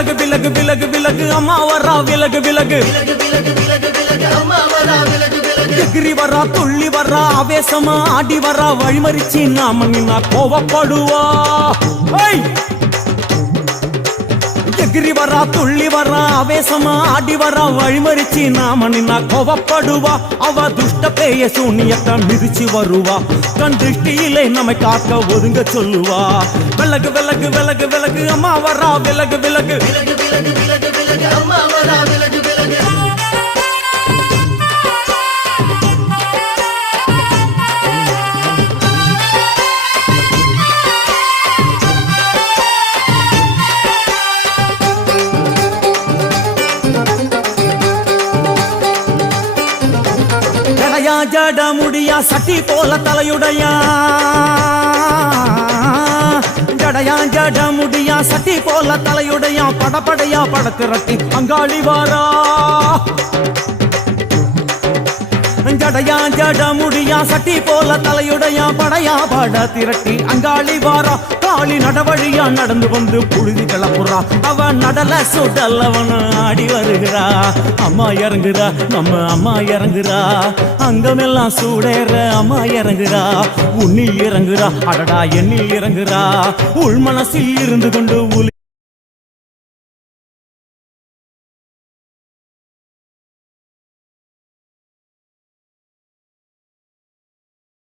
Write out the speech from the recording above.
விலகு விலகு விலகு விலகு அம்மா வரா விலகு விலகு எகிரி வரா துள்ளி வரா ஆவேசமா ஆடி வரா வழிமறிச்சு நாம நின்னா கோவப்படுவா எகிரி வரா துள்ளி வரா ஆவேசமா ஆடி வரா வழிமறிச்சு நாம நின்னா கோவப்படுவா அவ துஷ்ட பேய சூனியத்தை மிதிச்சு வருவா கண் திருஷ்டியிலே நம்மை காக்க ஒதுங்க சொல்லுவா விலகு விலகு விலகு விலகு அம்மா வரா விலகு விலகு அம்மா வரா விலகு விலகு ஜட முடியா சட்டி போல தலையுடையா ஜடையா ஜட முடியா சட்டி போல தலையுடையா படப்படையா படத்திரட்டி அங்காளி வாரா ஜடையா ஜட முடியா சட்டி போல தலையுடையா படையா பட திரட்டி அங்காளி வாரா காளி நடவழியா நடந்து வந்து புழுதி கிளப்புறா அவ நடல சுடல் அவன் ஆடி வருகிறா அம்மா இறங்குறா நம்ம அம்மா இறங்குறா அங்கமெல்லாம் சூடேற அம்மா இறங்குறா உன்னில் இறங்குறா அடடா எண்ணில் இறங்குறா உள் மனசில் இருந்து கொண்டு